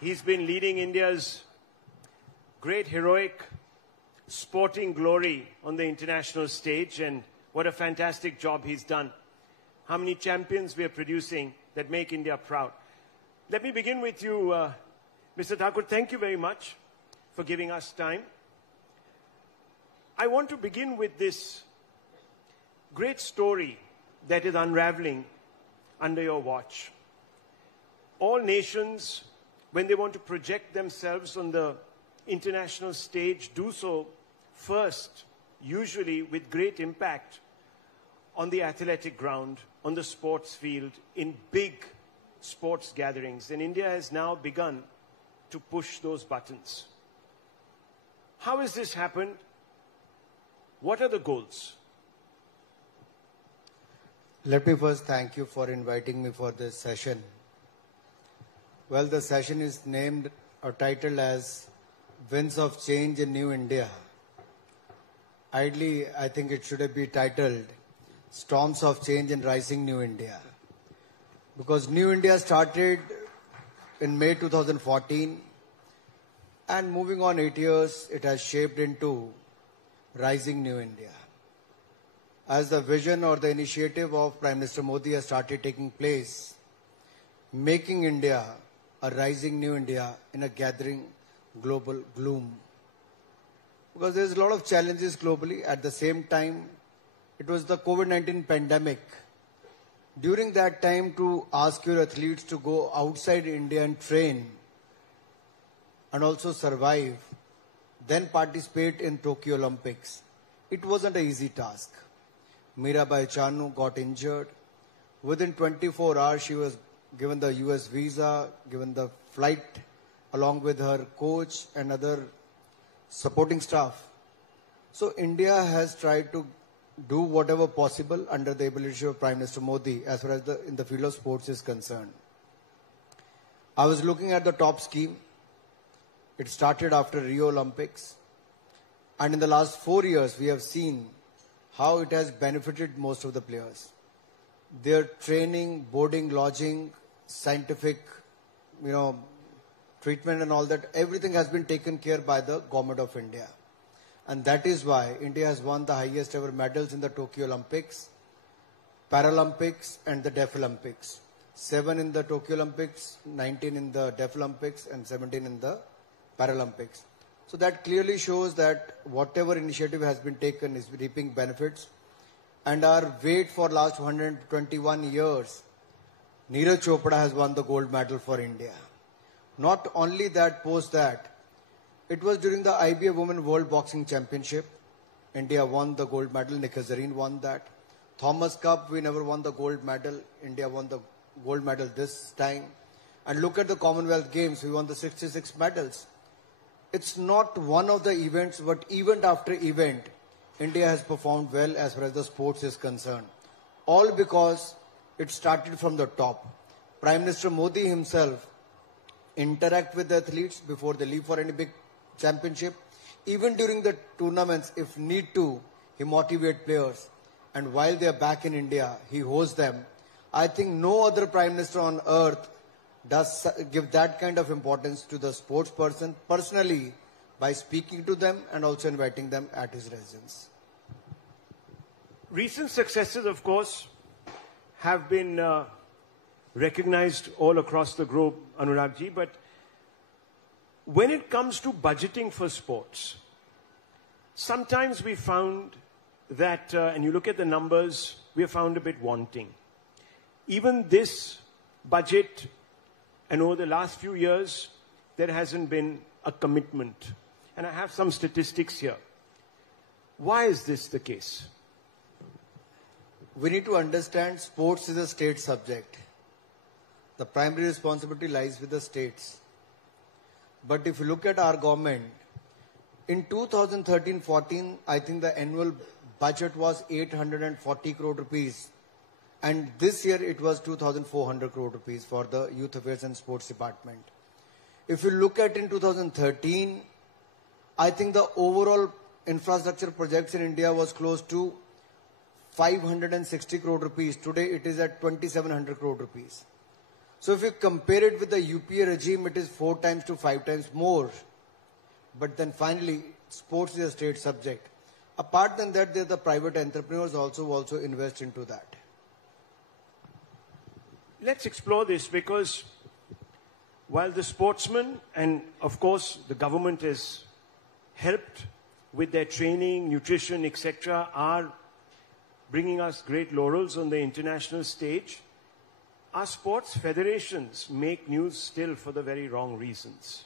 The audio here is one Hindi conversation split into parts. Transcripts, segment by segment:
He's been leading India's great heroic sporting glory on the international stage, and what a fantastic job he's done. How many champions we are producing that make India proud. Let me begin with you, Mr. Thakur. Thank you very much for giving us time. I want to begin with this great story that is unraveling under your watch. All nations, when they want to project themselves on the international stage, do so first, usually with great impact on the athletic ground, on the sports field, in big sports gatherings. And India has now begun to push those buttons. How has this happened? What are the goals? Let me first thank you for inviting me for this session. Well, the session is named or titled as Winds of Change in New India. Ideally, I think it should be titled Storms of Change in Rising New India. Because New India started in May 2014, and moving on 8 years, it has shaped into Rising New India. As the vision or the initiative of Prime Minister Modi has started taking place, making India a rising new India in a gathering global gloom. Because there's a lot of challenges globally. At the same time, it was the COVID-19 pandemic. During that time, to ask your athletes to go outside India and train and also survive, then participate in Tokyo Olympics, it wasn't an easy task. Mirabai Chanu got injured. Within 24 hours, she was given the US visa, given the flight along with her coach and other supporting staff. So India has tried to do whatever possible under the ability of Prime Minister Modi as far as in the field of sports is concerned. I was looking at the top scheme. It started after Rio Olympics. And in the last 4 years, we have seen how it has benefited most of the players. Their training, boarding, lodging, scientific, treatment and all that, everything has been taken care by the government of India. And that is why India has won the highest ever medals in the Tokyo Olympics, Paralympics and the Deaf Olympics. 7 in the Tokyo Olympics, 19 in the Deaf Olympics and 17 in the Paralympics. So that clearly shows that whatever initiative has been taken is reaping benefits. And our wait for last 121 years, Neeraj Chopra has won the gold medal for India. Not only that, post that, it was during the IBA Women World Boxing Championship. India won the gold medal. Nikki Zareen won that. Thomas Cup, we never won the gold medal. India won the gold medal this time. And look at the Commonwealth Games, we won the 66 medals. It's not one of the events, but event after event, India has performed well as far as the sports is concerned. All because it started from the top. Prime Minister Modi himself interact with the athletes before they leave for any big championship. Even during the tournaments, if need to, he motivate players. And while they are back in India, he hosts them. I think no other Prime Minister on earth does give that kind of importance to the sports person personally by speaking to them and also inviting them at his residence. Recent successes, of course, have been recognized all across the globe, Anuragji, but when it comes to budgeting for sports, sometimes we found that, and you look at the numbers, we have found a bit wanting. Even this budget, and over the last few years, there hasn't been a commitment. And I have some statistics here. Why is this the case? We need to understand sports is a state subject. The primary responsibility lies with the states. But if you look at our government, in 2013-14, I think the annual budget was 840 crore rupees. And this year it was 2,400 crore rupees for the Youth Affairs and Sports Department. If you look at in 2013, I think the overall infrastructure projects in India was close to 560 crore rupees. Today it is at 2,700 crore rupees. So if you compare it with the UPA regime, it is 4 times to 5 times more. But then finally, sports is a state subject. Apart than that, there are the private entrepreneurs also invest into that. Let's explore this, because while the sportsmen and of course the government has helped with their training, nutrition, etc., are bringing us great laurels on the international stage, our sports federations make news still for the very wrong reasons.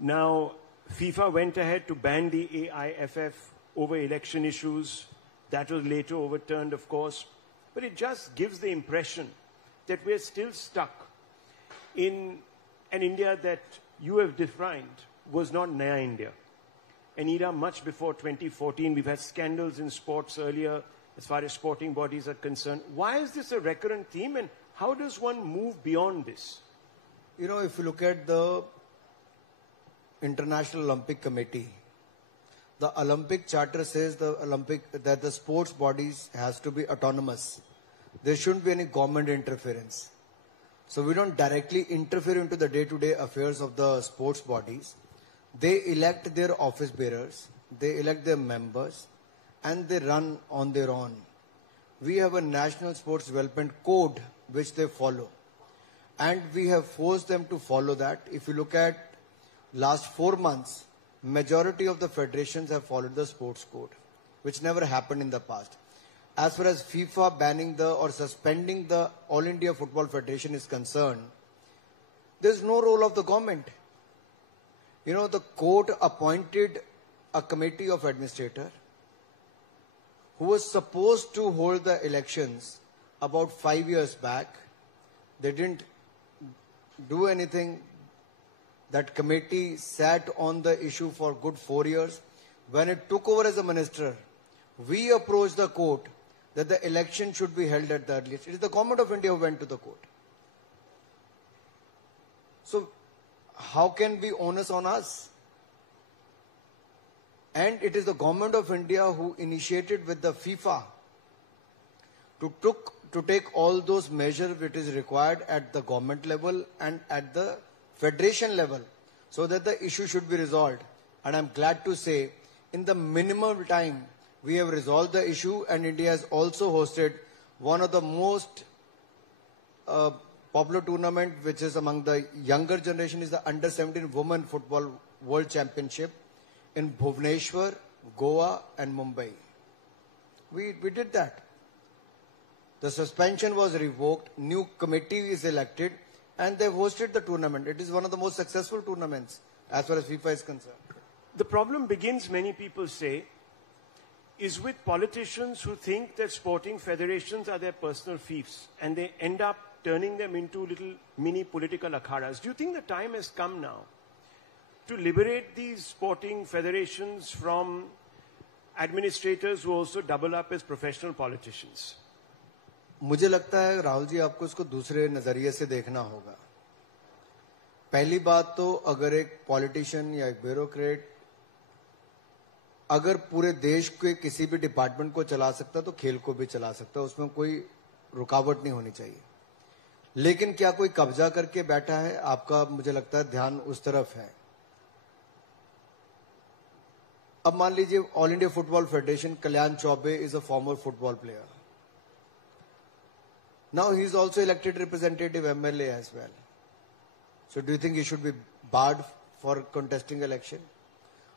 Now, FIFA went ahead to ban the AIFF over election issues. That was later overturned, of course. But it just gives the impression that we're still stuck in an India that you have defined was not Naya India. An era much before 2014. We've had scandals in sports earlier as far as sporting bodies are concerned. Why is this a recurrent theme, and how does one move beyond this? You know, if you look at the International Olympic Committee, the Olympic Charter says that the sports bodies has to be autonomous. There shouldn't be any government interference. So we don't directly interfere into the day-to-day affairs of the sports bodies. They elect their office bearers, they elect their members, and they run on their own. We have a National Sports Development Code which they follow. And we have forced them to follow that. If you look at last 4 months, majority of the federations have followed the sports code, which never happened in the past. As far as FIFA banning or suspending the All India Football Federation is concerned, there's no role of the government. You know, the court appointed a committee of administrators who was supposed to hold the elections about 5 years back. They didn't do anything. That committee sat on the issue for good 4 years. When it took over as a minister, we approached the court that the election should be held at the earliest. It is the government of India who went to the court. So, how can we onus on us? And it is the government of India who initiated with the FIFA to take all those measures which is required at the government level and at the federation level, so that the issue should be resolved. And I'm glad to say, in the minimum time, we have resolved the issue, and India has also hosted one of the most popular tournament, which is among the younger generation, is the Under-17 Women Football World Championship in Bhubaneswar, Goa and Mumbai. We did that. The suspension was revoked, new committee is elected, and they hosted the tournament. It is one of the most successful tournaments as far as FIFA is concerned. The problem begins, many people say, is with politicians who think that sporting federations are their personal fiefs, and they end up turning them into little mini political akhadas. Do you think the time has come now to liberate these sporting federations from administrators who also double up as professional politicians? मुझे लगता है राहुल जी, आपको इसको दूसरे नजरिए से देखना होगा. पहली बात तो, अगर एक पॉलिटिशियन या एक ब्यूरोक्रेट अगर पूरे देश के किसी भी डिपार्टमेंट को चला सकता तो खेल को भी चला सकता, उसमें कोई रुकावट नहीं होनी चाहिए. लेकिन क्या कोई कब्जा करके बैठा है? आपका मुझे लगता है ध्यान उस तरफ है. अब मान लीजिए all India football federation, Kalyan Choubey is a former football player. Now he is also elected representative MLA as well. So do you think he should be barred for contesting election?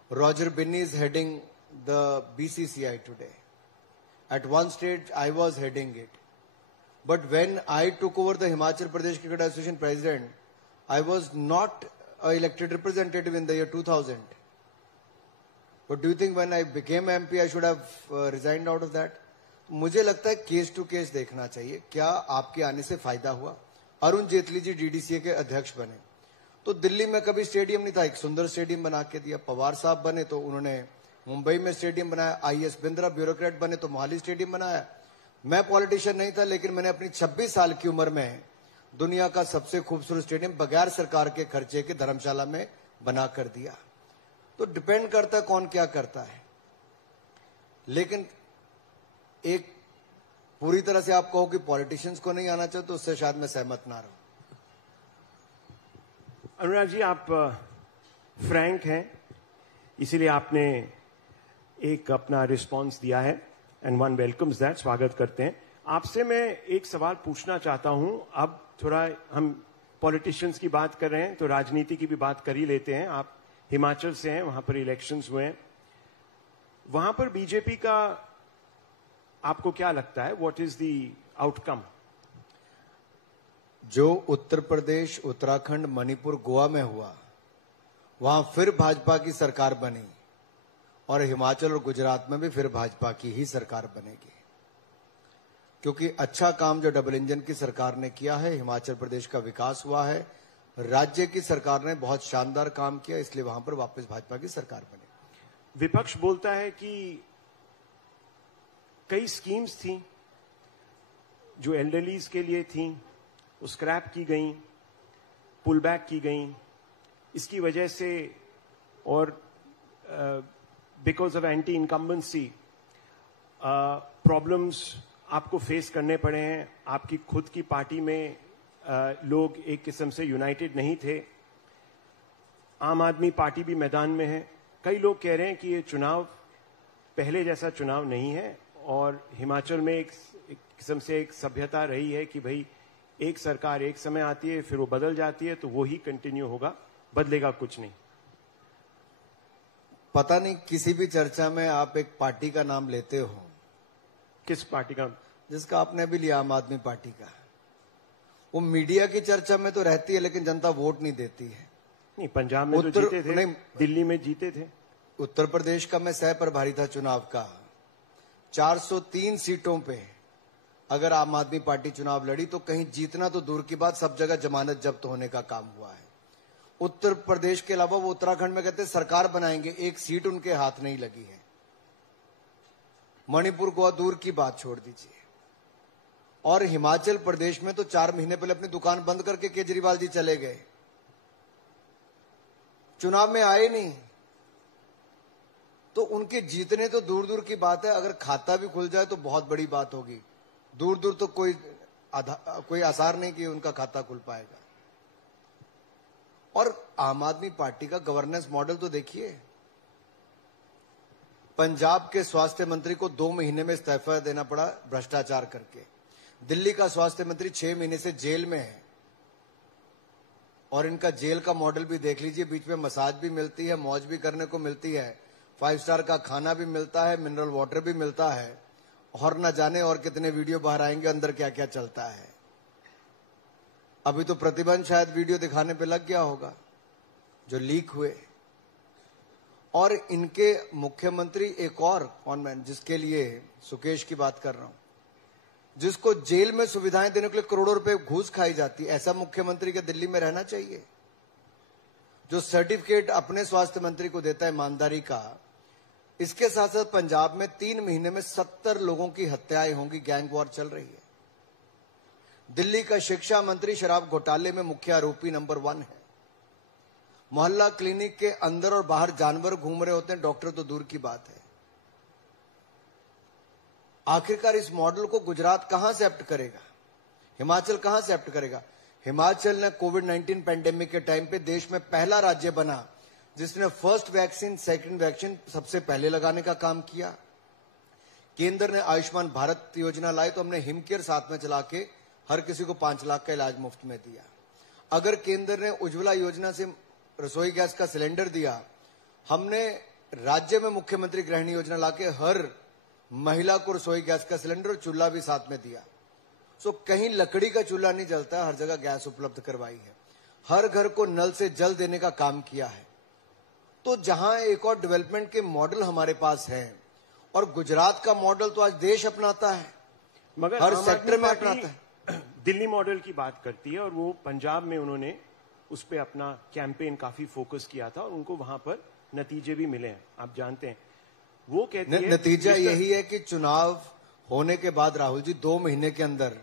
Roger Binney is heading the BCCI today. At one stage I was heading it. But when I took over the Himachal Pradesh Cricket Association president, I was not an elected representative in the year 2000. But do you think when I became MP I should have resigned out of that? मुझे लगता है केस टू केस देखना चाहिए. क्या आपके आने से फायदा हुआ? अरुण जेटली जी डीडीसीए के अध्यक्ष बने तो दिल्ली में कभी स्टेडियम नहीं था, एक सुंदर स्टेडियम बना के दिया. पवार साहब बने तो उन्होंने मुंबई में स्टेडियम बनाया. आईएस बिंद्रा ब्यूरोक्रेट बने तो मोहाली स्टेडियम बनाया. मैं पॉलिटिशियन नहीं था, लेकिन मैंने अपनी 26 साल की उम्र में दुनिया का सबसे खूबसूरत स्टेडियम बगैर सरकार के खर्चे के धर्मशाला में बना कर दिया. तो डिपेंड करता है कौन क्या करता है. लेकिन एक पूरी तरह से आप कहो कि पॉलिटिशियंस को नहीं आना चाहिए, तो उससे शायद मैं सहमत ना रहूं. अनुराग जी, आप फ्रैंक हैं, इसीलिए आपने एक अपना रिस्पांस दिया है एंड वन वेलकम्स दैट, स्वागत करते हैं। आपसे मैं एक सवाल पूछना चाहता हूं। अब थोड़ा हम पॉलिटिशियंस की बात कर रहे हैं तो राजनीति की भी बात कर ही लेते हैं। आप हिमाचल से हैं, वहां पर इलेक्शंस हुए हैं, वहां पर बीजेपी का आपको क्या लगता है, व्हाट इज द आउटकम? जो उत्तर प्रदेश, उत्तराखंड, मणिपुर, गोवा में हुआ, वहां फिर भाजपा की सरकार बनी और हिमाचल और गुजरात में भी फिर भाजपा की ही सरकार बनेगी, क्योंकि अच्छा काम जो डबल इंजन की सरकार ने किया है, हिमाचल प्रदेश का विकास हुआ है, राज्य की सरकार ने बहुत शानदार काम किया, इसलिए वहां पर वापस भाजपा की सरकार बनी। विपक्ष बोलता है कि कई स्कीम्स थी जो एल्डरलीज के लिए थी, वो स्क्रैप की गई, पुल बैक की गई, इसकी वजह से और because of anti incumbency problems आपको फेस करने पड़े हैं। आपकी खुद की पार्टी में लोग एक किस्म से यूनाइटेड नहीं थे। आम आदमी पार्टी भी मैदान में है। कई लोग कह रहे हैं कि ये चुनाव पहले जैसा चुनाव नहीं है और हिमाचल में एक किस्म से एक सभ्यता रही है कि भाई एक सरकार एक समय आती है, फिर वो बदल जाती है, तो वो ही कंटिन्यू होगा, बदलेगा कुछ नहीं। पता नहीं किसी भी चर्चा में आप एक पार्टी का नाम लेते हो। किस पार्टी का? जिसका आपने अभी लिया, आम आदमी पार्टी का। वो मीडिया की चर्चा में तो रहती है, लेकिन जनता वोट नहीं देती है। नहीं, पंजाब में तो जीते थे, नहीं, दिल्ली में जीते थे। उत्तर प्रदेश का मैं सह प्रभारी था चुनाव का। 403 सीटों पे अगर आम आदमी पार्टी चुनाव लड़ी तो कहीं जीतना तो दूर की बात, सब जगह जमानत जब्त होने का काम हुआ है। उत्तर प्रदेश के अलावा वो उत्तराखंड में कहते सरकार बनाएंगे, एक सीट उनके हाथ नहीं लगी है। मणिपुर, गोवा दूर की बात छोड़ दीजिए। और हिमाचल प्रदेश में तो 4 महीने पहले अपनी दुकान बंद करके केजरीवाल जी चले गए, चुनाव में आए नहीं। तो उनके जीतने तो दूर दूर की बात है, अगर खाता भी खुल जाए तो बहुत बड़ी बात होगी। दूर दूर तो कोई आसार नहीं कि उनका खाता खुल पाएगा। और आम आदमी पार्टी का गवर्नेंस मॉडल तो देखिए। पंजाब के स्वास्थ्य मंत्री को 2 महीने में इस्तीफा देना पड़ा भ्रष्टाचार करके। दिल्ली का स्वास्थ्य मंत्री 6 महीने से जेल में है। और इनका जेल का मॉडल भी देख लीजिए, बीच में मसाज भी मिलती है, मौज भी करने को मिलती है, 5 स्टार का खाना भी मिलता है, मिनरल वाटर भी मिलता है, और न जाने और कितने वीडियो बाहर आएंगे अंदर क्या क्या चलता है। अभी तो प्रतिबंध शायद वीडियो दिखाने पे लग गया होगा जो लीक हुए। और इनके मुख्यमंत्री एक और कॉनमैन, जिसके लिए सुकेश की बात कर रहा हूं, जिसको जेल में सुविधाएं देने के लिए करोड़ों रुपए घूस खाई जाती, ऐसा मुख्यमंत्री के दिल्ली में रहना चाहिए? जो सर्टिफिकेट अपने स्वास्थ्य मंत्री को देता है ईमानदारी का। इसके साथ साथ पंजाब में 3 महीने में 70 लोगों की हत्याएं होंगी, गैंग वॉर चल रही है। दिल्ली का शिक्षा मंत्री शराब घोटाले में मुख्य आरोपी नंबर 1 है। मोहल्ला क्लिनिक के अंदर और बाहर जानवर घूम रहे होते हैं, डॉक्टर तो दूर की बात है। आखिरकार इस मॉडल को गुजरात कहां से एक्सेप्ट करेगा, हिमाचल कहां से एक्सेप्ट करेगा? हिमाचल ने कोविड-19 पैंडेमिक के टाइम पे देश में पहला राज्य बना जिसने फर्स्ट वैक्सीन, सेकंड वैक्सीन सबसे पहले लगाने का काम किया। केंद्र ने आयुष्मान भारत योजना लाई तो हमने हिमकेयर साथ में चला के हर किसी को 5 लाख का इलाज मुफ्त में दिया। अगर केंद्र ने उज्ज्वला योजना से रसोई गैस का सिलेंडर दिया, हमने राज्य में मुख्यमंत्री गृहिणी योजना लाके हर महिला को रसोई गैस का सिलेंडर और चूल्हा भी साथ में दिया। सो कहीं लकड़ी का चूल्हा नहीं जलता, हर जगह गैस उपलब्ध करवाई है। हर घर को नल से जल देने का काम किया है। तो जहां एक और डेवलपमेंट के मॉडल हमारे पास हैं, और गुजरात का मॉडल तो आज देश अपनाता है, मगर हर सेक्टर में अपनाता है। दिल्ली मॉडल की बात करती है और वो पंजाब में उन्होंने उस पर अपना कैंपेन काफी फोकस किया था और उनको वहां पर नतीजे भी मिले हैं, आप जानते हैं। वो कहते हैं नतीजा यही है कि चुनाव होने के बाद राहुल जी 2 महीने के अंदर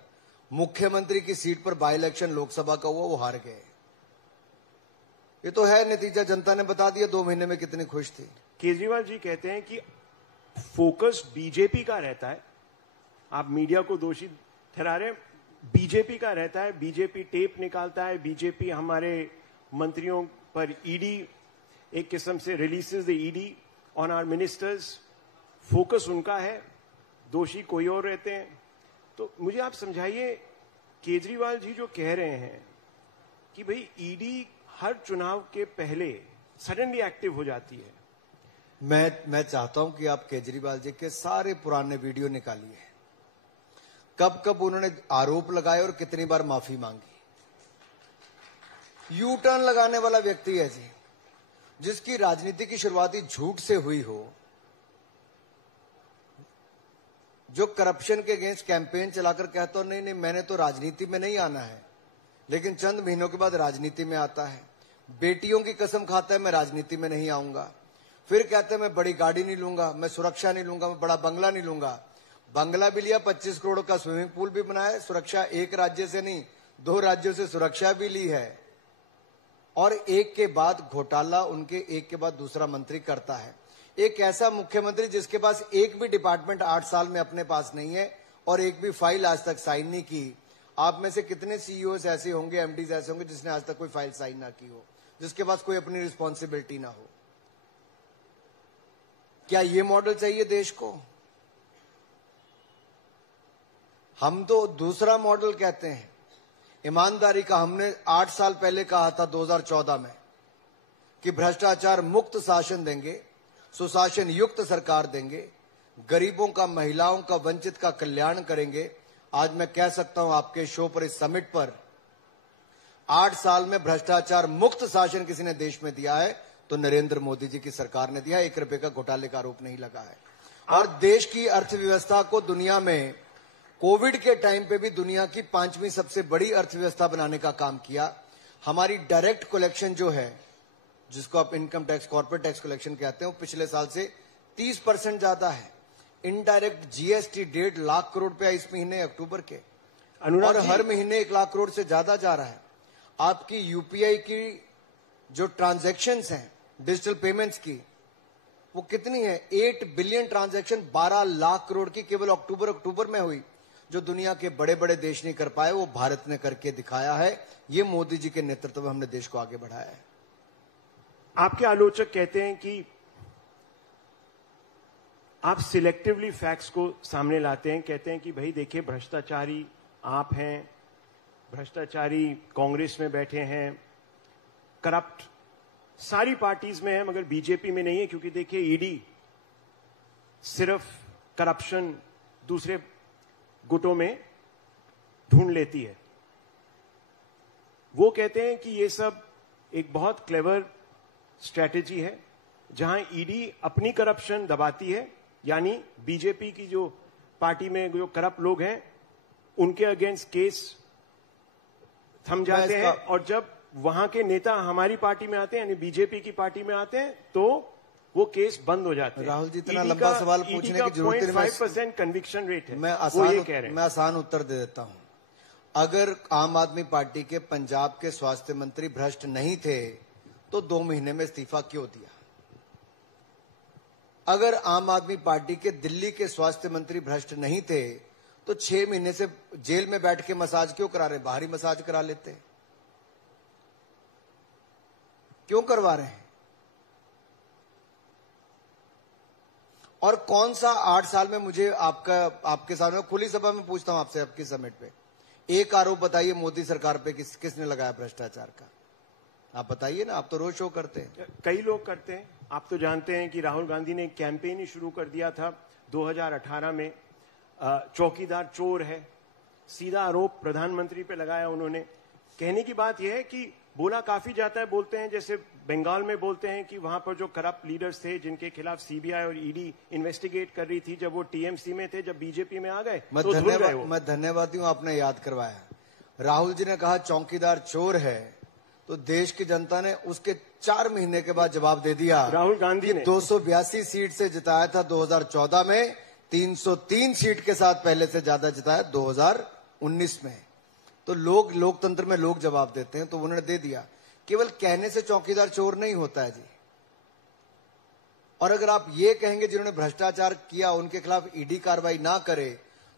मुख्यमंत्री की सीट पर बाई इलेक्शन लोकसभा का हुआ, वो हार गए। ये तो है नतीजा, जनता ने बता दिया 2 महीने में कितनी खुश थी। केजरीवाल जी कहते हैं कि फोकस बीजेपी का रहता है, आप मीडिया को दोषी ठहरा रहे हैं, बीजेपी का रहता है, बीजेपी टेप निकालता है, बीजेपी हमारे मंत्रियों पर ईडी, एक किस्म से releases the ED on our ministers, focus उनका है, दोषी कोई और रहते हैं। तो मुझे आप समझाइए, केजरीवाल जी जो कह रहे हैं कि भाई ईडी हर चुनाव के पहले सडनली एक्टिव हो जाती है। मैं चाहता हूं कि आप केजरीवाल जी के सारे पुराने वीडियो निकालिए, कब कब उन्होंने आरोप लगाए और कितनी बार माफी मांगी। यू टर्न लगाने वाला व्यक्ति है जी, जिसकी राजनीति की शुरुआती झूठ से हुई हो, जो करप्शन के अगेंस्ट कैंपेन चलाकर कहता हो नहीं नहीं मैंने तो राजनीति में नहीं आना है, लेकिन चंद महीनों के बाद राजनीति में आता है। बेटियों की कसम खाता है मैं राजनीति में नहीं आऊंगा, फिर कहते हैं मैं बड़ी गाड़ी नहीं लूंगा, मैं सुरक्षा नहीं लूंगा, मैं बड़ा बंगला नहीं लूंगा। बंगला भी लिया, 25 करोड़ का स्विमिंग पूल भी बनाया, सुरक्षा एक राज्य से नहीं 2 राज्यों से सुरक्षा भी ली है, और एक के बाद घोटाला उनके एक के बाद दूसरा मंत्री करता है। एक ऐसा मुख्यमंत्री जिसके पास एक भी डिपार्टमेंट 8 साल में अपने पास नहीं है और एक भी फाइल आज तक साइन नहीं की। आप में से कितने सीईओ ऐसे होंगे, एमडीज ऐसे होंगे जिसने आज तक कोई फाइल साइन ना की हो, जिसके पास कोई अपनी रिस्पॉन्सिबिलिटी ना हो? क्या ये मॉडल चाहिए देश को? हम तो दूसरा मॉडल कहते हैं, ईमानदारी का। हमने 8 साल पहले कहा था 2014 में कि भ्रष्टाचार मुक्त शासन देंगे, सुशासन युक्त सरकार देंगे, गरीबों का, महिलाओं का, वंचित का कल्याण करेंगे। आज मैं कह सकता हूं आपके शो पर, इस समिट पर, 8 साल में भ्रष्टाचार मुक्त शासन किसी ने देश में दिया है तो नरेंद्र मोदी जी की सरकार ने दिया। 1 रुपए का घोटाले का आरोप नहीं लगा है। और देश की अर्थव्यवस्था को दुनिया में कोविड के टाइम पे भी दुनिया की 5वीं सबसे बड़ी अर्थव्यवस्था बनाने का काम किया। हमारी डायरेक्ट कलेक्शन जो है, जिसको आप income tax, corporate tax collection कहते हैं, वो पिछले साल से 30% ज्यादा है। इनडायरेक्ट जीएसटी 1.5 लाख करोड़ पे इस महीने अक्टूबर के, और हर महीने 1 लाख करोड़ से ज्यादा जा रहा है। आपकी यूपीआई की जो ट्रांजैक्शंस हैं डिजिटल पेमेंट्स की, वो कितनी है? 8 बिलियन ट्रांजैक्शन 12 लाख करोड़ की केवल अक्टूबर में हुई। जो दुनिया के बड़े बड़े देश नहीं कर पाए वो भारत ने करके दिखाया है। ये मोदी जी के नेतृत्व में हमने देश को आगे बढ़ाया है। आपके आलोचक कहते हैं कि आप सिलेक्टिवली फैक्ट्स को सामने लाते हैं, कहते हैं कि भाई देखिए भ्रष्टाचारी आप हैं, भ्रष्टाचारी कांग्रेस में बैठे हैं, करप्ट सारी पार्टीज में है मगर बीजेपी में नहीं है, क्योंकि देखिए ईडी सिर्फ करप्शन दूसरे गुटों में ढूंढ लेती है। वो कहते हैं कि ये सब एक बहुत क्लेवर स्ट्रैटेजी है, जहां ईडी अपनी करप्शन दबाती है, यानी बीजेपी की जो पार्टी में जो करप्ट लोग हैं उनके अगेंस्ट केस थम जाते हैं, और जब वहां के नेता हमारी पार्टी में आते हैं यानी बीजेपी की पार्टी में आते हैं तो वो केस बंद हो जाते हैं। राहुल जी, इतना लंबा सवाल पूछने की जरूरत नहीं। 0.5% कन्विक्शन रेट है। मैं आसान उत्तर दे देता हूं। अगर आम आदमी पार्टी के पंजाब के स्वास्थ्य मंत्री भ्रष्ट नहीं थे तो 2 महीने में इस्तीफा क्यों दिया? अगर आम आदमी पार्टी के दिल्ली के स्वास्थ्य मंत्री भ्रष्ट नहीं थे तो 6 महीने से जेल में बैठ के मसाज क्यों करा रहे? बाहरी मसाज करा लेते। क्यों करवा रहे हैं? और कौन सा 8 साल में, मुझे आपके सामने खुली सभा में पूछता हूं आपसे, आपकी समिट पे एक आरोप बताइए मोदी सरकार पे किसने लगाया भ्रष्टाचार का? आप बताइए ना, आप तो रोज शो करते हैं। कई लोग करते हैं। आप तो जानते हैं कि राहुल गांधी ने एक कैंपेन ही शुरू कर दिया था 2018 में, चौकीदार चोर है, सीधा आरोप प्रधानमंत्री पे लगाया उन्होंने। कहने की बात यह है कि बोला काफी जाता है, बोलते हैं जैसे बंगाल में बोलते हैं कि वहां पर जो करप्ट लीडर्स थे जिनके खिलाफ सीबीआई और ईडी इन्वेस्टिगेट कर रही थी, जब वो टीएमसी में थे, जब बीजेपी में आ गए तो धुल गए वो। मैं धन्यवादी हूं, आपने याद करवाया। राहुल जी ने कहा चौकीदार चोर है, तो देश की जनता ने उसके 4 महीने के बाद जवाब दे दिया। राहुल गांधी ने 282 सीट से जिताया था 2014 में, 303 सीट के साथ पहले से ज्यादा जिताया 2019 में। तो लोग, लोकतंत्र में लोग जवाब देते हैं, तो उन्होंने दे दिया। केवल कहने से चौकीदार चोर नहीं होता है जी। और अगर आप ये कहेंगे जिन्होंने भ्रष्टाचार किया उनके खिलाफ ईडी कार्रवाई ना करे,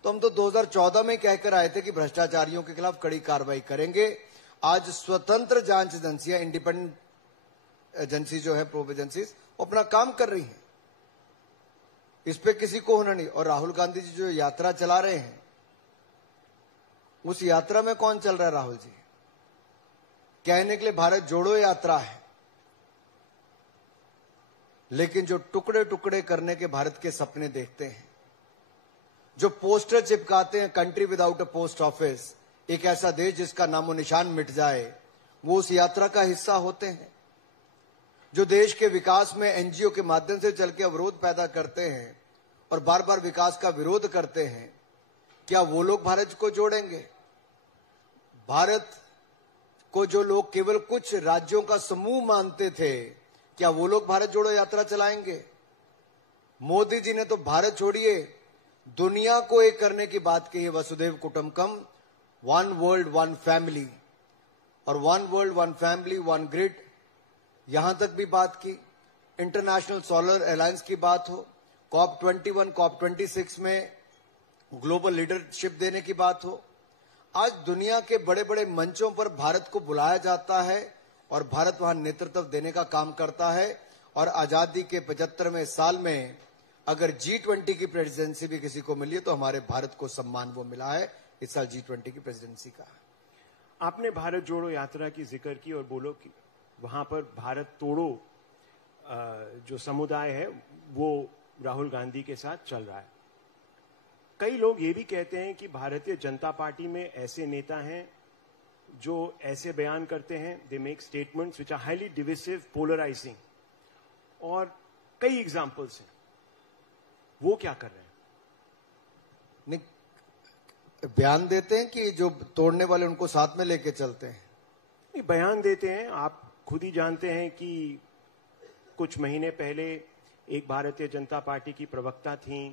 तो हम तो 2014 में कहकर आए थे कि भ्रष्टाचारियों के खिलाफ कड़ी कार्रवाई करेंगे। आज स्वतंत्र जांच एजेंसियां, इंडिपेंडेंट एजेंसी जो है, प्रोब एजेंसीज, अपना काम कर रही हैं। इस पे किसी को होना नहीं। और राहुल गांधी जी जो यात्रा चला रहे हैं, उस यात्रा में कौन चल रहा है? राहुल जी। कहने के लिए भारत जोड़ो यात्रा है, लेकिन जो टुकड़े टुकड़े करने के भारत के सपने देखते हैं, जो पोस्टर चिपकाते हैं country without a post office, एक ऐसा देश जिसका नामो निशान मिट जाए, वो उस यात्रा का हिस्सा होते हैं। जो देश के विकास में एनजीओ के माध्यम से चल के अवरोध पैदा करते हैं और बार बार विकास का विरोध करते हैं, क्या वो लोग भारत को जोड़ेंगे? भारत को जो लोग केवल कुछ राज्यों का समूह मानते थे, क्या वो लोग भारत जोड़ो यात्रा चलाएंगे? मोदी जी ने तो भारत छोड़िए, दुनिया को एक करने की बात की है। वसुधैव कुटुंबकम, वन वर्ल्ड वन फैमिली, और one world one family one grid, यहां तक भी बात की। इंटरनेशनल सोलर अलायंस की बात हो, COP 21, COP 26 में ग्लोबल लीडरशिप देने की बात हो। आज दुनिया के बड़े बड़े मंचों पर भारत को बुलाया जाता है और भारत वहां नेतृत्व देने का काम करता है। और आजादी के 75वें साल में अगर G20 की प्रेसिडेंसी भी किसी को मिली है, तो हमारे भारत को सम्मान वो मिला है इस साल G20 की प्रेसिडेंसी का। आपने भारत जोड़ो यात्रा की जिक्र की और बोलो कि वहां पर भारत तोड़ो जो समुदाय है वो राहुल गांधी के साथ चल रहा है। कई लोग ये भी कहते हैं कि भारतीय जनता पार्टी में ऐसे नेता हैं जो ऐसे बयान करते हैं, they make statements which are highly divisive, polarising, और कई एग्जांपल्स हैं। वो क्या कर रहे हैं? बयान देते हैं कि जो तोड़ने वाले उनको साथ में लेके चलते हैं? नहीं, बयान देते हैं। आप खुद ही जानते हैं कि कुछ महीने पहले एक भारतीय जनता पार्टी की प्रवक्ता थी,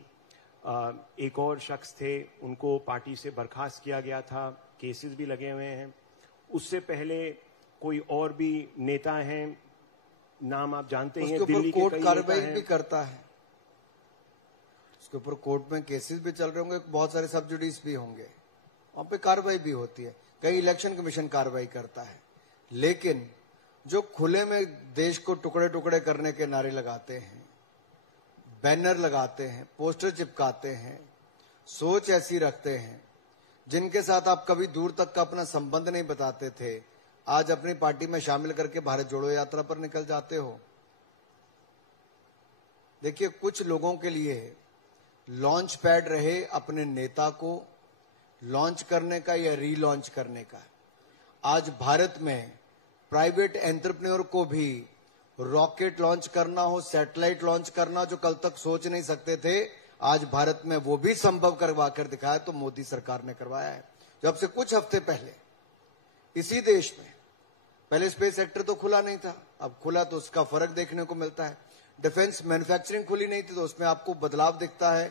एक और शख्स थे, उनको पार्टी से बर्खास्त किया गया था, केसेस भी लगे हुए हैं। उससे पहले कोई और भी नेता हैं, नाम आप जानते हैं, दिल्ली के कोर्ट कार्रवाई भी करता है, उसके ऊपर कोर्ट में केसेस भी चल रहे होंगे, बहुत सारे सब जुडिस भी होंगे, वहां पे कार्रवाई भी होती है। कई इलेक्शन कमीशन कार्रवाई करता है। लेकिन जो खुले में देश को टुकड़े टुकड़े करने के नारे लगाते हैं, बैनर लगाते हैं, पोस्टर चिपकाते हैं, सोच ऐसी रखते हैं, जिनके साथ आप कभी दूर तक का अपना संबंध नहीं बताते थे, आज अपनी पार्टी में शामिल करके भारत जोड़ो यात्रा पर निकल जाते हो। देखिए, कुछ लोगों के लिए लॉन्च पैड रहे अपने नेता को लॉन्च करने का या रीलॉन्च करने का। आज भारत में प्राइवेट एंटरप्रेन्योर को भी रॉकेट लॉन्च करना हो, सैटेलाइट लॉन्च करना, जो कल तक सोच नहीं सकते थे, आज भारत में वो भी संभव करवा कर दिखाया, तो मोदी सरकार ने करवाया है। जब से कुछ हफ्ते पहले इसी देश में, पहले स्पेस सेक्टर तो खुला नहीं था, अब खुला तो उसका फर्क देखने को मिलता है। डिफेंस मैन्युफैक्चरिंग खुली नहीं थी, तो उसमें आपको बदलाव दिखता है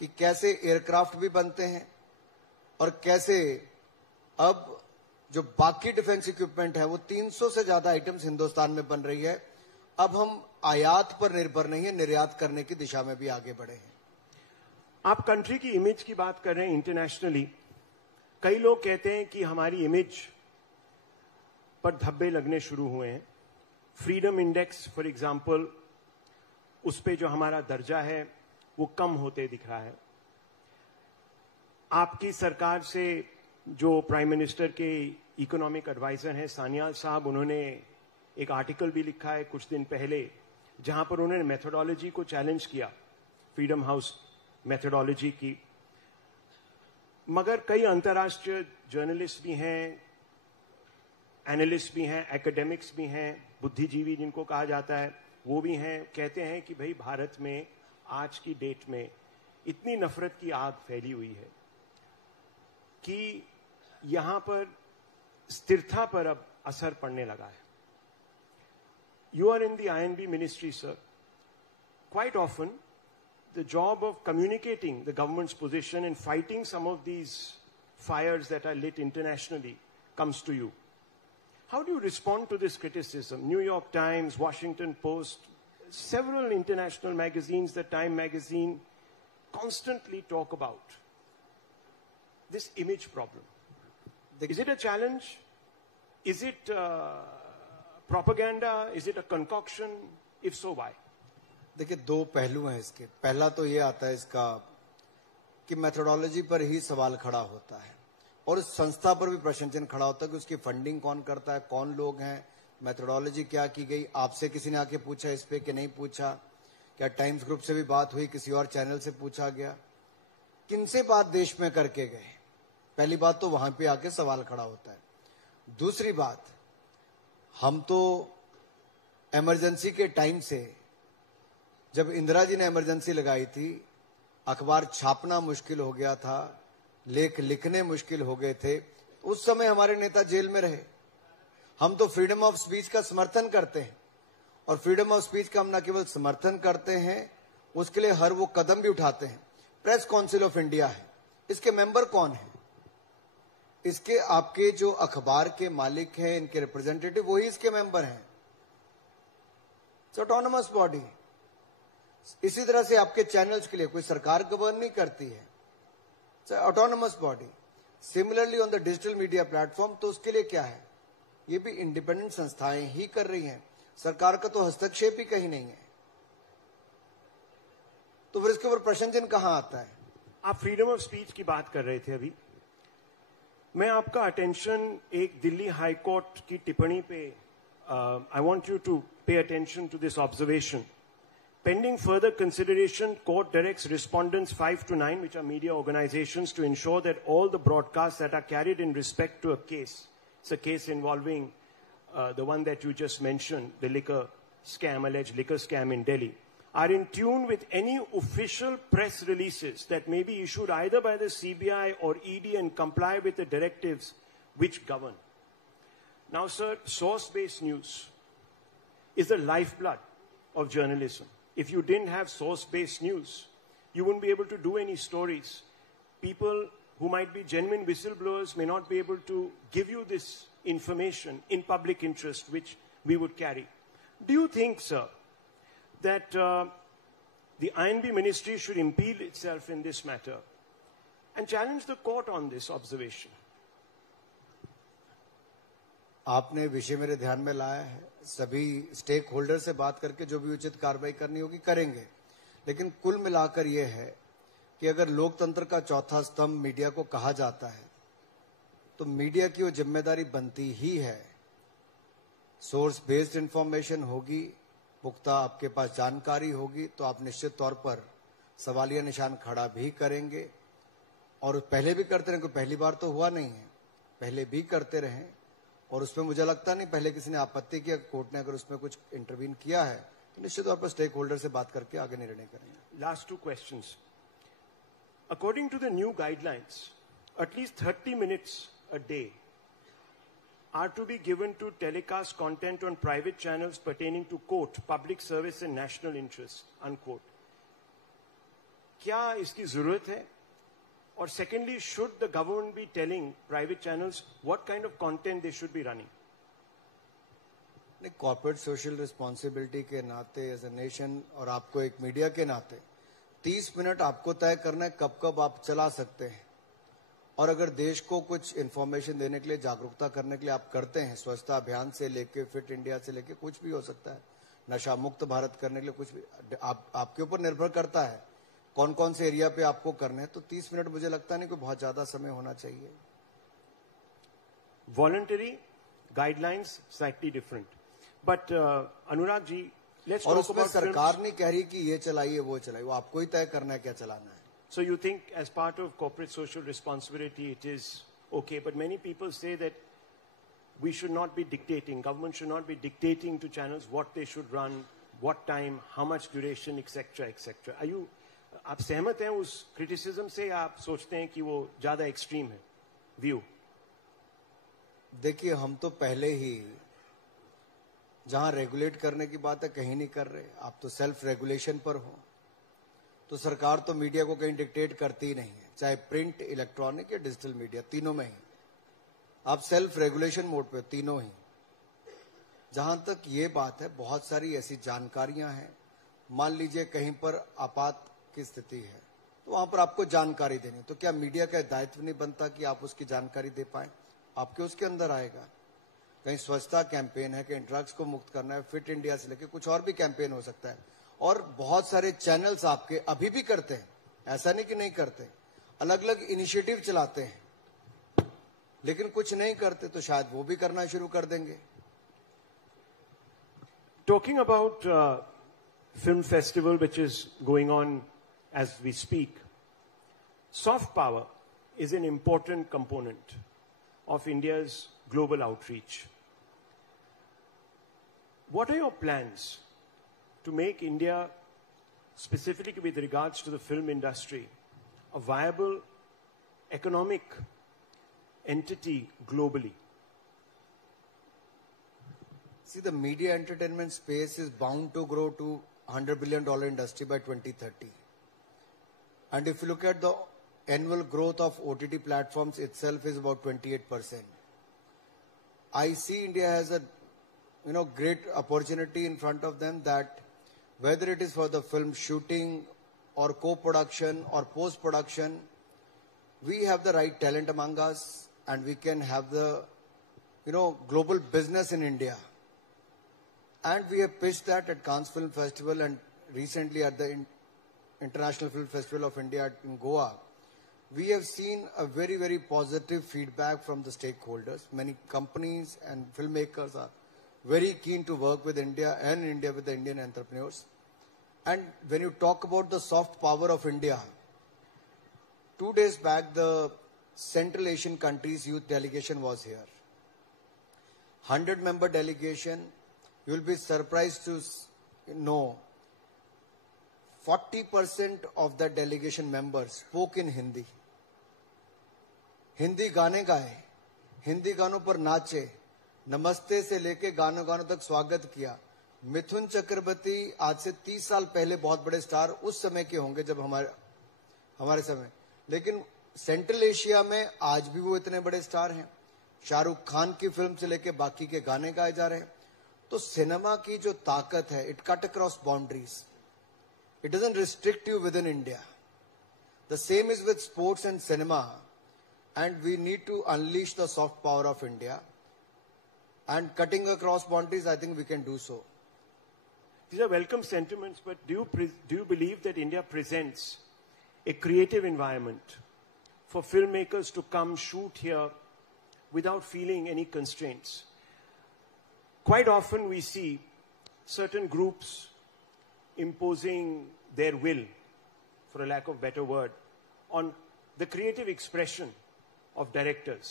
कि कैसे एयरक्राफ्ट भी बनते हैं और कैसे अब जो बाकी डिफेंस इक्विपमेंट है वो 300 से ज्यादा आइटम्स हिंदुस्तान में बन रही है। अब हम आयात पर निर्भर नहीं है, निर्यात करने की दिशा में भी आगे बढ़े हैं। आप कंट्री की इमेज की बात कर रहे हैं इंटरनेशनली। कई लोग कहते हैं कि हमारी इमेज पर धब्बे लगने शुरू हुए हैं। फ्रीडम इंडेक्स फॉर एग्जांपल, उस पे जो हमारा दर्जा है वो कम होते दिख रहा है। आपकी सरकार से जो प्राइम मिनिस्टर के इकोनॉमिक एडवाइजर हैं सान्याल साहब, उन्होंने एक आर्टिकल भी लिखा है कुछ दिन पहले, जहां पर उन्होंने मेथोडोलॉजी को चैलेंज किया, फ्रीडम हाउस मेथोडोलॉजी की। मगर कई अंतर्राष्ट्रीय जर्नलिस्ट भी हैं, एनालिस्ट भी हैं, एकेडमिक्स भी हैं, बुद्धिजीवी जिनको कहा जाता है, वो भी हैं, कहते हैं कि भाई भारत में आज की डेट में इतनी नफरत की आग फैली हुई है कि यहां पर स्थिरता पर अब असर पड़ने लगा है। You are in the INB ministry, sir. Quite often, the job of communicating the government's position and fighting some of these fires that are lit internationally comes to you. How do you respond to this criticism? New York Times, Washington Post, several international magazines, the Time magazine, constantly talk about this image problem. Is it a challenge? Is it propaganda? Is it a concoction? If so, why? देखिए, दो पहलू हैं इसके. पहला तो ये आता है इसका कि मेथोडोलॉजी पर ही सवाल खड़ा होता है और उस संस्था पर भी प्रश्न चिन्ह खड़ा होता है कि उसकी फंडिंग कौन करता है, कौन लोग हैं, मेथोडोलॉजी क्या की गई. आपसे किसी ने आके पूछा इस पे कि नहीं पूछा? क्या टाइम्स ग्रुप से भी बात हुई, किसी और चैनल से पूछा गया? किनसे बात देश में करके गए? पहली बात तो वहां पे आके सवाल खड़ा होता है. दूसरी बात, हम तो इमरजेंसी के टाइम से, जब इंदिरा जी ने इमरजेंसी लगाई थी, अखबार छापना मुश्किल हो गया था, लेख लिखने मुश्किल हो गए थे, उस समय हमारे नेता जेल में रहे. हम तो फ्रीडम ऑफ स्पीच का समर्थन करते हैं और फ्रीडम ऑफ स्पीच का हम न केवल समर्थन करते हैं, उसके लिए हर वो कदम भी उठाते हैं. प्रेस काउंसिल ऑफ इंडिया है, इसके मेंबर कौन है? इसके आपके जो अखबार के मालिक हैं, इनके रिप्रेजेंटेटिव, वही इसके मेंबर हैं. Autonomous body. इसी तरह से आपके चैनल्स के लिए कोई सरकार गवर्न नहीं करती है, autonomous body. Similarly on the digital media platform, तो उसके लिए क्या है? ये भी इंडिपेंडेंट संस्थाएं ही कर रही हैं. सरकार का तो हस्तक्षेप ही कहीं नहीं है. तो फिर इसके ऊपर प्रश्न चिन्ह कहां आता है? आप फ्रीडम ऑफ स्पीच की बात कर रहे थे अभी. मैं आपका अटेंशन एक दिल्ली हाई कोर्ट की टिप्पणी पे, I want you to pay attention to this observation. Pending further consideration, court directs respondents 5 to 9, which are media organizations, to ensure that all the broadcasts that are carried in respect to a case, it's a case involving the one that you just mentioned, the liquor scam, alleged liquor scam in Delhi, are in tune with any official press releases that may be issued either by the CBI or ED and comply with the directives which govern. Now, sir, source-based news is the lifeblood of journalism. If you didn't have source-based news, you wouldn't be able to do any stories. People who might be genuine whistleblowers may not be able to give you this information in public interest, which we would carry. Do you think, sir, that the INB ministry should impede itself in this matter and challenge the court on this observation? आपने विषय मेरे ध्यान में लाया है. सभी स्टेक होल्डर से बात करके जो भी उचित कार्रवाई करनी होगी करेंगे. लेकिन कुल मिलाकर यह है कि अगर लोकतंत्र का चौथा स्तंभ मीडिया को कहा जाता है, तो मीडिया की वो जिम्मेदारी बनती ही है. सोर्स बेस्ड इंफॉर्मेशन होगी, पुख्ता आपके पास जानकारी होगी, तो आप निश्चित तौर पर सवालिया निशान खड़ा भी करेंगे. और पहले भी करते रहे, कोई पहली बार तो हुआ नहीं है, पहले भी करते रहे. और उसमें मुझे लगता नहीं पहले किसी ने आपत्ति किया. कोर्ट ने अगर उसमें कुछ इंटरवीन किया है तो निश्चित तौर पर स्टेक होल्डर से बात करके आगे निर्णय करेंगे. Last two questions. According to the new guidelines, at least 30 minutes a day are to be given to telecast content on private channels pertaining to, quote, public service and national interest, unquote. क्या इसकी जरूरत है? Or secondly, should the government be telling private channels what kind of content they should be running? नहीं, कॉर्पोरेट सोशल रिस्पॉन्सिबिलिटी के नाते एज ए नेशन और आपको एक मीडिया के नाते 30 मिनट आपको तय करना है कब कब आप चला सकते हैं. और अगर देश को कुछ इन्फॉर्मेशन देने के लिए, जागरूकता करने के लिए आप करते हैं, स्वच्छता अभियान से लेके फिट इंडिया से लेके कुछ भी हो सकता है, नशा मुक्त भारत करने के लिए कुछ भी, आपके ऊपर निर्भर करता है कौन कौन से एरिया पे आपको करने हैं. तो 30 मिनट मुझे लगता नहीं कि बहुत ज्यादा समय होना चाहिए. Voluntary guidelines slightly different, but Anurag ji, let's और talk उसमें about सरकार films. नहीं कह रही कि ये चलाइए वो चलाइए, वो आपको ही तय करना है क्या चलाना है. So you think as part of corporate social responsibility it is okay, but many people say that we should not be dictating, government should not be dictating to channels what they should run, what time, how much duration, etc., etc. Are you, आप सहमत हैं उस क्रिटिसिज्म से, या आप सोचते हैं कि वो ज्यादा एक्सट्रीम है व्यू? देखिए, हम तो पहले ही जहां रेगुलेट करने की बात है कहीं नहीं कर रहे. आप तो सेल्फ रेगुलेशन पर हो. तो सरकार तो मीडिया को कहीं डिक्टेट करती ही नहीं है, चाहे प्रिंट, इलेक्ट्रॉनिक या डिजिटल मीडिया, तीनों में ही आप सेल्फ रेगुलेशन मोड पे, तीनों ही. जहां तक ये बात है, बहुत सारी ऐसी जानकारियां हैं, मान लीजिए कहीं पर आपात की स्थिति है तो वहां पर आपको जानकारी देनी, तो क्या मीडिया का दायित्व नहीं बनता कि आप उसकी जानकारी दे पाए? आपके उसके अंदर आएगा. कहीं स्वच्छता कैंपेन है, कहीं ड्रग्स को मुक्त करना है, फिट इंडिया से लेके कुछ और भी कैंपेन हो सकता है। और बहुत सारे चैनल्स आपके अभी भी करते हैं, ऐसा नहीं कि नहीं करते, अलग अलग इनिशिएटिव चलाते हैं, लेकिन कुछ नहीं करते, तो शायद वो भी करना शुरू कर देंगे। Talking about film festival which is going on as we speak, soft power is an important component of India's global outreach. What are your plans to make India, specifically with regards to the film industry, a viable economic entity globally? See, the media entertainment space is bound to grow to $100 billion industry by 2030. And if you look at the annual growth of OTT platforms itself is about 28%. I see India has a great opportunity in front of them, that whether it is for the film shooting or co-production or post-production, we have the right talent among us and we can have the global business in India. And we have pitched that at Cannes Film Festival and recently at the International Film Festival of India in Goa. We have seen a very, very positive feedback from the stakeholders. Many companies and filmmakers are very keen to work with India and India with the Indian entrepreneurs. And when you talk about the soft power of India, 2 days back the Central Asian countries youth delegation was here. 100-member delegation. You will be surprised to know 40% of the delegation members spoke in Hindi. Hindi गाने गाए, हिंदी गानों पर नाचे, नमस्ते से लेके गानों तक स्वागत किया। मिथुन चक्रवर्ती आज से 30 साल पहले बहुत बड़े स्टार उस समय के होंगे जब हमारे समय, लेकिन सेंट्रल एशिया में आज भी वो इतने बड़े स्टार हैं। शाहरुख खान की फिल्म से लेके बाकी के गाने गाए जा रहे हैं। तो सिनेमा की जो ताकत है, it cut across boundaries, it doesn't restrict you with in India. The same is with sports and cinema, and we need to unleash the soft power of India, and cutting across boundaries, I think we can do so. These are welcome sentiments, but do you believe that India presents a creative environment for filmmakers to come shoot here without feeling any constraints? Quite often we see certain groups imposing their will, for a lack of a better word, on the creative expression of directors.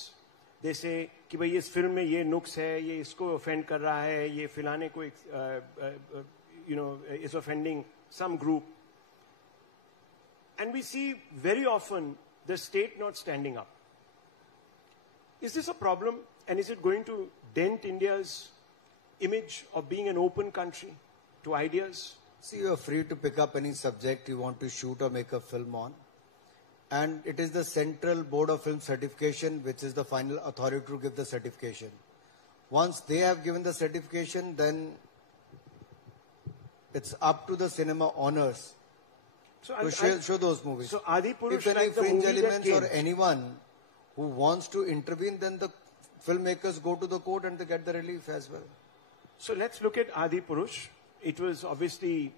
They say कि भाई इस फिल्म में ये नुक्स है, ये इसको ऑफेंड कर रहा है, ये फिलाने को is offending some group. And we see very often the state not standing up. Is this a problem, and is it going to dent India's image of being an open country to ideas? See, you are free to pick up any subject you want to shoot or make a film on. And it is the Central Board of Film Certification which is the final authority to give the certification. Once they have given the certification, then it's up to the cinema owners to show those movies. So Adipurush, if any like the fringe movie that elements came, or anyone who wants to intervene, then the filmmakers go to the court and they get the relief as well. So let's look at Adipurush. It was obviously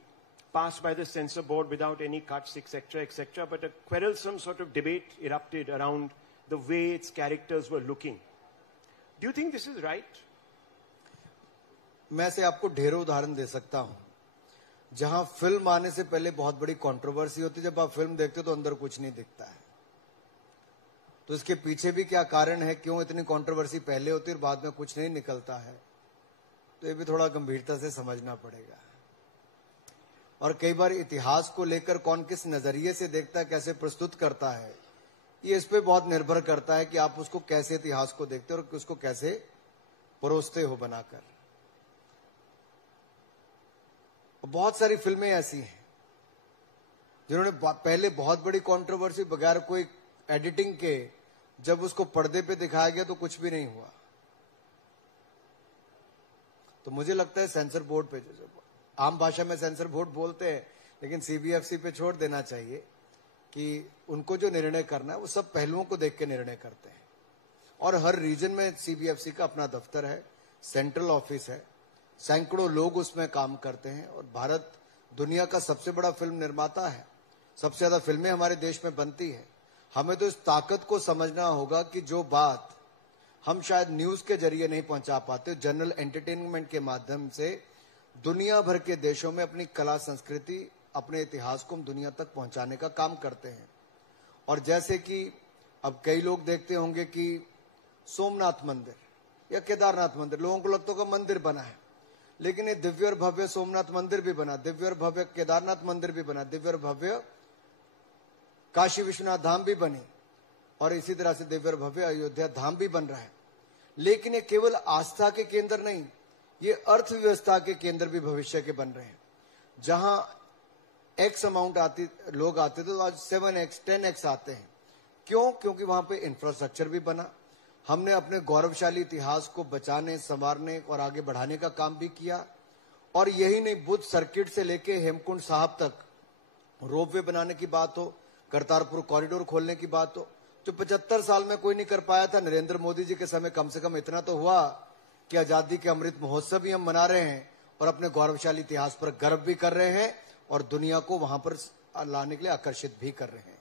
passed by the censor board without any cuts, etc., etc. But a quarrelsome sort of debate erupted around the way its characters were looking. Do you think this is right? मैं से आपको ढेरों उदाहरण दे सकता हूं जहां फिल्म आने से पहले बहुत बड़ी कंट्रोवर्सी होती है, जब आप फिल्म देखते हो तो अंदर कुछ नहीं दिखता है। तो इसके पीछे भी क्या कारण है, क्यों इतनी कंट्रोवर्सी पहले होती है और बाद में कुछ नहीं निकलता है, तो ये भी थोड़ा गंभीरता से समझना पड़ेगा। और कई बार इतिहास को लेकर कौन किस नजरिए से देखता है, कैसे प्रस्तुत करता है, ये इस पे बहुत निर्भर करता है कि आप उसको कैसे इतिहास को देखते हो और उसको कैसे परोसते हो बनाकर। बहुत सारी फिल्में ऐसी हैं जिन्होंने पहले बहुत बड़ी कंट्रोवर्सी बगैर कोई एडिटिंग के जब उसको पर्दे पे दिखाया गया तो कुछ भी नहीं हुआ। तो मुझे लगता है सेंसर बोर्ड पे, आम भाषा में सेंसर बोर्ड बोलते हैं, लेकिन सीबीएफसी पे छोड़ देना चाहिए कि उनको जो निर्णय करना है वो सब पहलुओं को देख के निर्णय करते हैं। और हर रीजन में सीबीएफसी का अपना दफ्तर है, सेंट्रल ऑफिस है, सैकड़ों लोग उसमें काम करते हैं और भारत दुनिया का सबसे बड़ा फिल्म निर्माता है। सबसे ज्यादा फिल्में हमारे देश में बनती है। हमें तो इस ताकत को समझना होगा कि जो बात हम शायद न्यूज के जरिए नहीं पहुंचा पाते, जनरल एंटरटेनमेंट के माध्यम से दुनिया भर के देशों में अपनी कला संस्कृति, अपने इतिहास को हम दुनिया तक पहुंचाने का काम करते हैं। और जैसे कि अब कई लोग देखते होंगे कि सोमनाथ मंदिर या केदारनाथ मंदिर, लोगों को लगता होगा मंदिर बना है, लेकिन ये दिव्य और भव्य सोमनाथ मंदिर भी बना, दिव्य और भव्य केदारनाथ मंदिर भी बना, दिव्य और भव्य काशी विश्वनाथ धाम भी बनी, और इसी तरह से दिव्य और भव्य अयोध्या धाम भी बन रहा है। लेकिन ये केवल आस्था के केंद्र नहीं, ये अर्थव्यवस्था के केंद्र भी भविष्य के बन रहे हैं। जहां एक्स अमाउंट लोग आते थे, तो आज 7x 10x आते हैं। क्यों? क्योंकि वहां पे इंफ्रास्ट्रक्चर भी बना। हमने अपने गौरवशाली इतिहास को बचाने, संवारने और आगे बढ़ाने का काम भी किया। और यही नहीं, बुद्ध सर्किट से लेके हेमकुंड साहब तक रोपवे बनाने की बात हो, करतारपुर कॉरिडोर खोलने की बात हो, जो 75 साल में कोई नहीं कर पाया था, नरेंद्र मोदी जी के समय कम से कम इतना तो हुआ कि आजादी के अमृत महोत्सव भी हम मना रहे हैं और अपने गौरवशाली इतिहास पर गर्व भी कर रहे हैं और दुनिया को वहां पर लाने के लिए आकर्षित भी कर रहे हैं।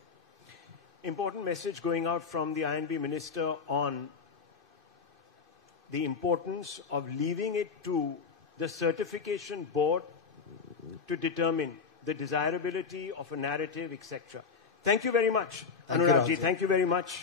Important message going out from the INB minister on the importance of leaving it to the certification board to determine the desirability of a narrative, etc. Thank you very much, Anurag ji. Thank you very much.